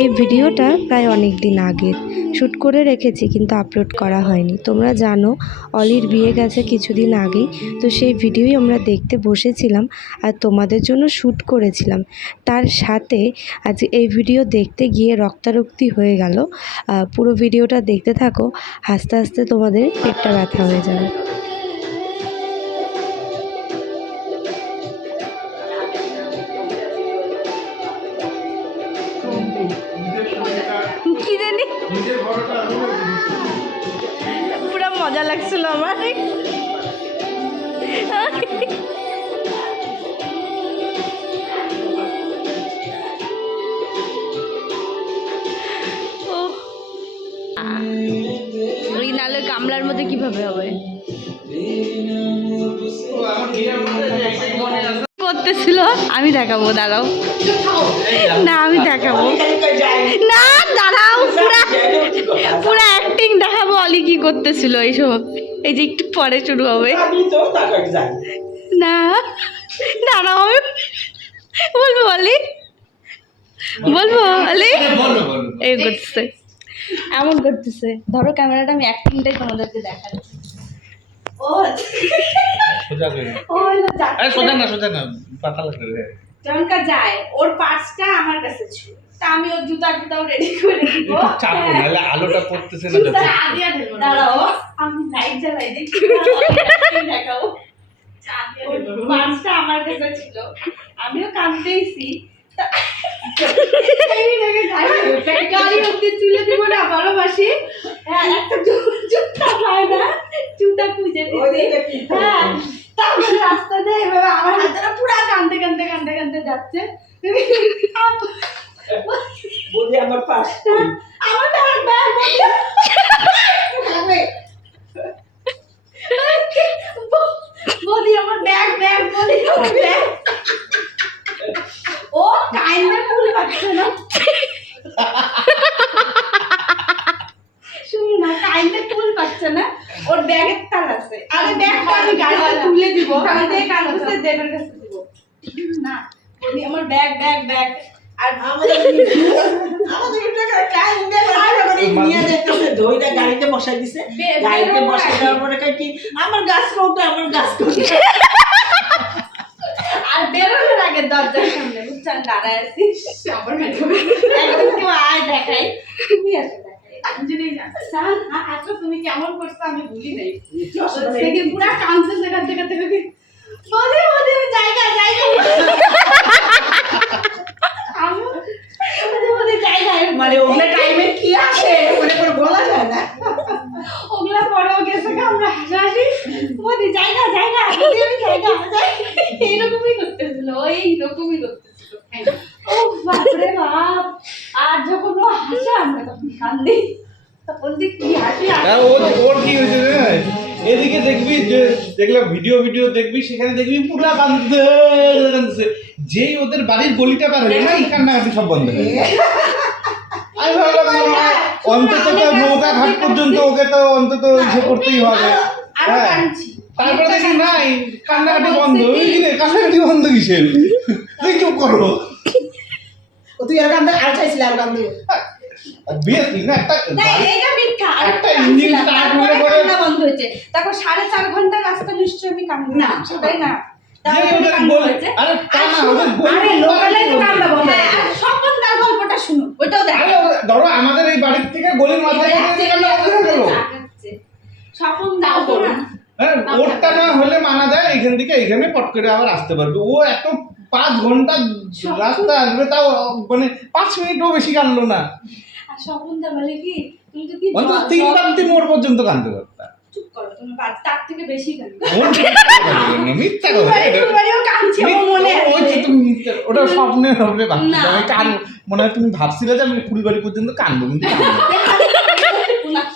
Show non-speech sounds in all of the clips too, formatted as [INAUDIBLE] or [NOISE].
এই ভিডিওটা প্রায় অনেক দিন আগের। শ্যুট করে রেখেছি, কিন্তু আপলোড করা হয়নি। তোমরা জানো, অলির বিয়ে গেছে কিছুদিন আগেই, তো সেই ভিডিওই আমরা দেখতে বসেছিলাম আর তোমাদের জন্য শ্যুট করেছিলাম। তার সাথে আজ এই ভিডিও দেখতে গিয়ে রক্তারক্তি হয়ে গেল। পুরো ভিডিওটা দেখতে থাকো, হাসতে হাসতে তোমাদের পেটটা ব্যথা হয়ে যাবে। লাগছিল আমার। ওই নালে গামলার মধ্যে কীভাবে হবে? করতেছিল। আমি দেখাবো, দাঁড়াও। না, আমি দেখাবো। না, দাঁড়াও কি করতেছিল এইসব? এই যে একটু পরে শুরু হবে। না দাঁড়াও আমি বলব অলি বলব অলি এই করতেছে। এমন করতেছে। ধরো ক্যামেরাটা আমি অ্যাক্টিংটাই তোমাদেরকে দেখাচ্ছি। ও সোজা না। সোজা না পাতা লাগে জনকা যায় ওর পার্সটা আমার কাছে ছিল। তা আমি ওর জুতা টুতাও রেডি করে দিব চাপো নাহলে আলোটা পড়তেছে না জুতা দেখো। আদিয়া দেবো দাঁড়াও। আমি লাইট জ্বালাই দেখি দেখাও। পার্সটা আমার কাছে ছিল। আমিও কাঁদতেইছি। গাড়ি অব্দি দিব না ভালোবাসি। হ্যাঁ একটা জুতা পায় না জুতা খুঁজে? হ্যাঁ। তারপরে রাস্তা দিয়ে এভাবে আমার হাতটা পুরো কান্দতে কান্দতে কান্দতে কান্দতে যাচ্ছে। বলি আমার পাশ আমার ব্যাগ ব্যাগ বলি আমার ব্যাগ ব্যাগ বলি আমার ব্যাগ ও কাইন্ডা ফুল পাচ্ছে না শুনি না কাইন্ডা ফুল পাচ্ছে না ওর ব্যাগের তার আছে আরে ব্যাগটা আমি গাড়িতে তুলে দিব কাঁদতে কাঁদতে দেবের কাছে দিব না বলি আমার ব্যাগ ব্যাগ ব্যাগ আর আমাদের আমাদের টাকা করে নিয়ে গাড়িতে বসাই দিছে। গাড়িতে বসাই। দেওয়ার পরে কি আমার গাছ কোটা আমার গাছ কোটা আর বেরোনোর আগে দরজার সামনে বুঝছেন দাঁড়ায় আছি। আবার একদম কেউ আয় দেখাই তুমি আসো আসো তুমি কেমন করছ? আমি ভুলি নাই পুরা থেকে বলে বলে জায়গা জায়গা মানে ওগুলো টাইমে কি আছে? মনে করে বলা যায় না। ওগুলা পরেও গেছে আমরা হাসাহাসি। বলি জায়গা জায়গা জায়গা এইরকমই করতেছিল এইরকমই করতেছিল। ও বাপরে বাপ। আর যখন ও হাসে আমরা তখন কান্দি। তখন যে কি হাসি আর ওর কি হয়েছে? এদিকে দেখবি যে দেখলে ভিডিও ভিডিও দেখবি সেখানে দেখবি পুরা কান্দতে কান্দছে যেই ওদের বাড়ির গলিটা পার হয়ে না এই। কান্নাকাটি সব বন্ধ হয়ে। আমি ভাবলাম অন্তত তো নৌকা ঘাট পর্যন্ত ওকে তো অন্তত ইসে করতেই হবে। হ্যাঁ। তারপরে দেখি নাই কান্নাকাটি বন্ধ। ওই কিরে কান্নাকাটি বন্ধ কিসের? [LAUGHS] তুই চুপ করো। তুই আর কান্দে আর চাইছিলি আর কান্দে না একটা না মিথ্যা। একটা ইঞ্জিন বন্ধ হয়েছে। তারপর সাড়ে চার ঘণ্টা রাস্তা নিশ্চয়ই আমি না না হ্যাঁ, ধরো আমাদের এই বাড়ির থেকে গলির মাথায়। স্বপন দাও হ্যাঁ, ওরটা না হলে মানা যায় এখান থেকে এখানে পট করে আবার আসতে পারবে। ও এত পাঁচ ঘণ্টা রাস্তা আসবে তাও মানে পাঁচ মিনিটও বেশি কানলো না। আর স্বপন বলে কি? তুমি যদি অন্তত তিন জল- বালতি পর্যন্ত কানতে পারতাম চুপ করো তুমি তার থেকে বেশি কান্দি মন মিথ্যা কথা আমার মনে আছে। তুমি মিথ্যা- ওটা স্বপ্নের হবে ভাবছি আমি কান মনে হয় তুমি ভাবছিলে যে আমি কুড়ি ফুলবাড়ি পর্যন্ত কানবো কিন্তু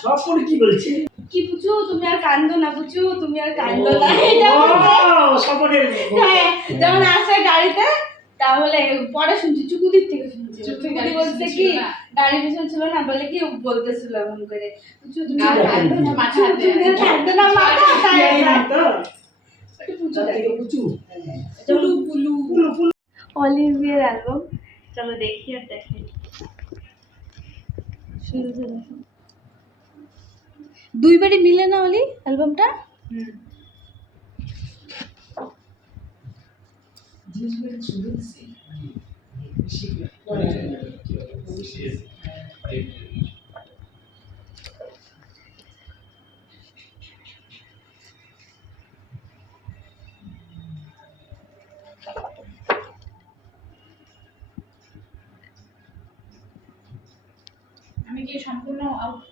কানবো সব করে কি বলছে? কি পুচু তুমি আর কান্দো না পুচু তুমি আর কান্দো না। এটা স্বপনের হ্যাঁ যেমন আসে গাড়িতে তাহলে পরে শুনছি চুকুদির থেকে শুনছি। চুকুদি বলছে কি ছিল না। ছিল না বলে কি বলতেছিল এমন করে। তুমি না মাথা অলিভিয়ার অ্যালবাম। চলো দেখি আর দেখো। দুইবারই মিলে না অলি অ্যালবামটা আমি কি সম্পূর্ণ out?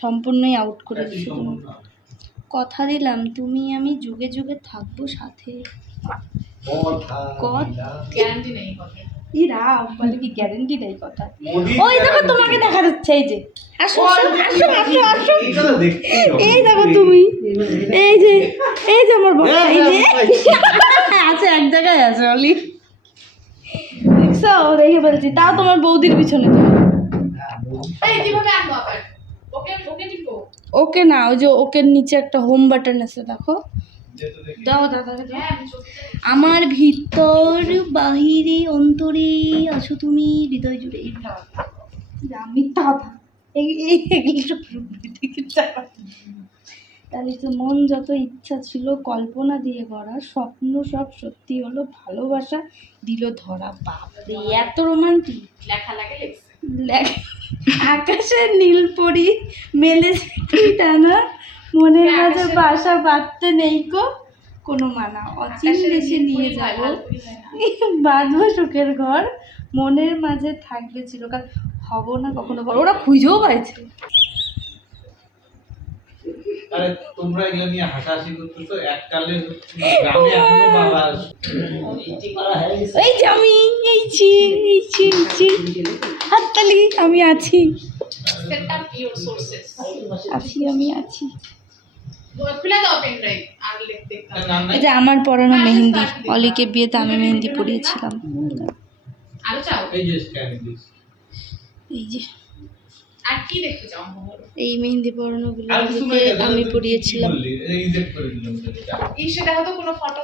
সম্পূর্ণই আউট করে তোমাকে। কথা দিলাম তুমি আমি যুগে যুগে থাকব সাথে। গ্যারান্টি নেই কথা বলে কি গ্যারেন্টি নেই কথা? ওই দেখো তোমাকে দেখা যাচ্ছে এই যে। আসো আসো আসো আসো। এই দেখো তুমি। এই যে এই যে আমার বড় এই যে। আছে এক জায়গায় আছে অলি দেখছ? দেখে বলছি তাও তোমার বৌদির পিছনে তুমি। এই আনব আবার টিপো ওকে না, ওই যে ওকে নিচে একটা হোম বাটন আছে, দেখো। দাও দাদা আমি আমার ভিতর, বাহিরে, অন্তরে আছো তুমি, হৃদয় জুড়ে। এই মিথ্যা কথা। তাহলে তো মন যত ইচ্ছা ছিল, কল্পনা দিয়ে গড়া, স্বপ্ন সব সত্যি হলো, ভালোবাসা দিল ধরা, বাপরে, এত রোমান্টিক লেখা লাগে আকাশের নীল পরি মেলেছে কি টানা মনে মাঝে বাসা বাঁধতে নেই কো। কোনো মানা অচিন দেশে নিয়ে যাব। হয়, হয়। [LAUGHS] বাঁধবো সুখের ঘর মনের মাঝে থাকবে চিরকাল। হব না কখনো ওরা খুঁজেও পাইছে। আরে তোমরা এগুলো নিয়ে হাসাহাসি করতেছো এককালে গ্রামে এখনও বাবা এই যে আমি এই ছি এই ছি এই ছি। হাততালি আমি আছি। আছি আমি আছি। এই যে আমার পড়ানো মেহেন্দি অলিকে বিয়েতে আমি মেহেন্দি পড়িয়েছিলাম এই যে স্ক্যান দিস এই যে আর কি দেখতে চাও এই মেহেন্দি দাদা, আমি বললি? এই সেটা হয়তো কোনো ফটো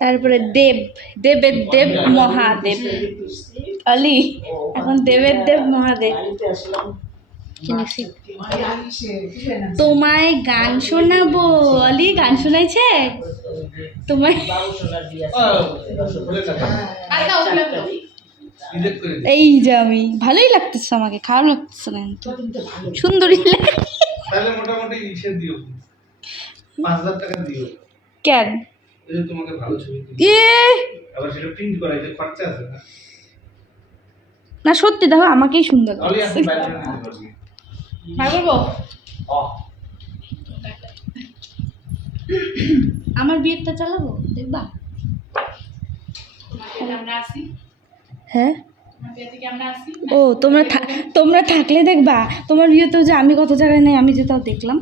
তারপরে দেব দেবের দেব মহাদেব। অলি এখন দেবের দেব মহাদেব। কিনেছি তোমায় গান শোনাবো। অলি গান শোনাইছে? দিস। এই যে আমি ভালোই লাগতেছে আমাকে খারাপ লাগতেছে না সুন্দরী লাগে তাহলে মোটামুটি ইসে দিও পাঁচ হাজার টাকা দিও কেন? তোমাকে ভালো ছবি। এ! আবার সেটা প্রিন্ট করা এই যে খরচা আছে না না সত্যি দেখো আমাকেই সুন্দর লাগছে ভাই বলব আমার বিয়েটা চালাবো? দেখবা? তোমার বিয়েতে আমরা আসি। হ্যাঁ? ও তোমরা তোমরা থাকলে দেখবা। তোমার বিয়েতেও যে আমি কত জায়গায় নেই আমি যে তাও দেখলাম।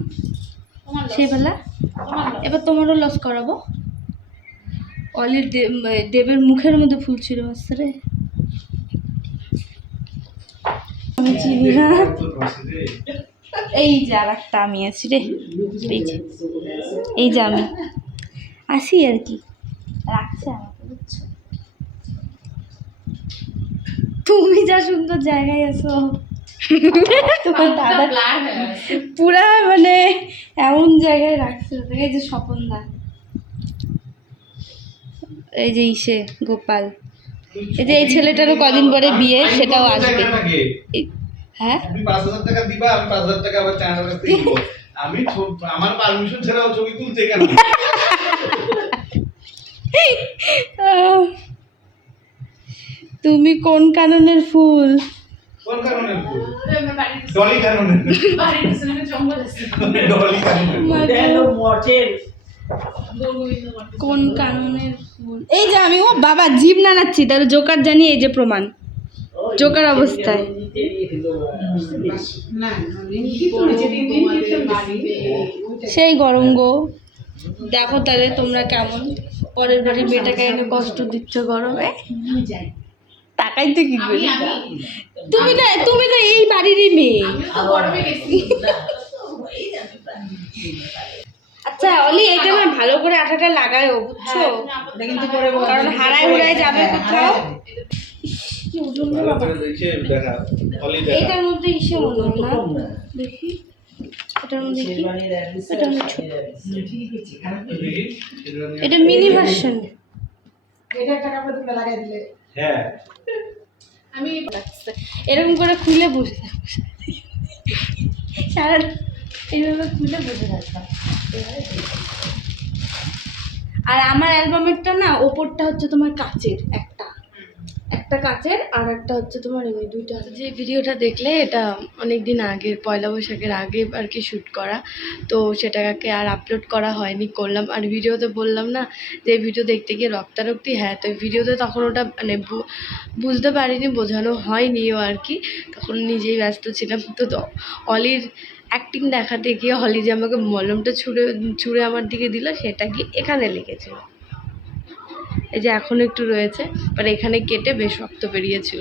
তোমার সেই বেলা এবার তোমারও লস করাবো। অলির দেবের মুখের মধ্যে ফুল ছিল রে। আমি চিনি না। এই যে আর একটা আমি আছি রে। এই যে এই যে আমি আসি আর কি। রাখছে আমাকে বুঝছ? তুমি যা সুন্দর জায়গায় আছো। তোমার দাদা। পুরা মানে এমন জায়গায় রাখছে এই যে স্বপন দা এই যে ইসে গোপাল। এই যে এই ছেলেটারও কদিন পরে বিয়ে সেটাও আসবে। হ্যাঁ? তুমি পাঁচ হাজার টাকা দিবা আমি পাঁচ হাজার টাকা আবার চ্যানেলের কাছ থেকে নিবো। আমি আমার পারমিশন ছাড়াও ছবি তুলতে কেন? তুমি কোন কাননের ফুল? কোন কারণে ভুল? তো আমার বাড়ির পিছনে- ডলি কারণে বাড়ির পিছনে জঙ্গল আছে। ডলি কারণে কোন কাননের ফুল? এই যে আমি ও বাবা জীব নাড়াচ্ছি তার জোকার জানি এই যে প্রমাণ। জোকার অবস্থায়। সেই গরম গো। দেখো তাহলে তোমরা কেমন? পরের বাড়ির মেয়েটাকে এনে কষ্ট দিচ্ছ গরমে? তাকাইতে কি করি? তুমি না, তুমি তো এই বাড়িরই মেয়ে। আচ্ছা অলি, এটা না ভালো করে আঠাটা লাগায়ও, বুঝছ। কারণ হারায় হুড়ায় যাবে কোথাও। কি ওজন বাবা। এটার মধ্যে ইসে মনে হয় না। দেখি। এটার মধ্যে কি? শেরওয়ানির আর এটা মিনি ভার্সন। এটা একটা কাপড় তোমরা লাগাই দিলে। হ্যাঁ। আমি এরকম করে খুলে বসে থাকব। সারা এইভাবে খুলে বসে থাকতাম। আর আমার অ্যালবামেরটা না ওপরটা হচ্ছে তোমার কাচের একটা। একটা কাচের আর একটা হচ্ছে তোমার এমনি দুইটা যে ভিডিওটা দেখলে এটা অনেক দিন আগের পয়লা বৈশাখের আগে আর কি শ্যুট করা। তো সেটাকে আর আপলোড করা হয়নি, করলাম। আর ভিডিওতে বললাম না যে ভিডিও দেখতে গিয়ে রক্তারক্তি হ্যাঁ তো ভিডিওতে তখন ওটা মানে বুঝতে পারিনি, বোঝানো হয়নিও আর কি। তখন নিজেই ব্যস্ত ছিলাম। তো তো অলির অ্যাক্টিং দেখাতে গিয়ে হলি যে আমাকে মলমটা ছুঁড়ে ছুঁড়ে আমার দিকে দিল, সেটা কি এখানে লেগেছিল। এই যে এখনও একটু রয়েছে বাট এখানে কেটে বেশ রক্ত বেরিয়েছিল।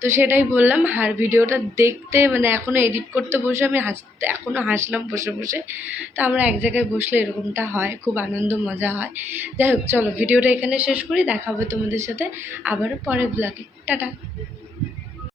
তো সেটাই বললাম, আর ভিডিওটা দেখতে মানে এখনও এডিট করতে বসে, আমি হাস, এখনও হাসলাম বসে বসে। তো আমরা এক জায়গায় বসলে এরকমটা হয়, খুব আনন্দ, মজা হয়। যাই হোক, চলো ভিডিওটা এখানে শেষ করি, দেখাবো তোমাদের সাথে আবারও পরের ব্লগে টাটা!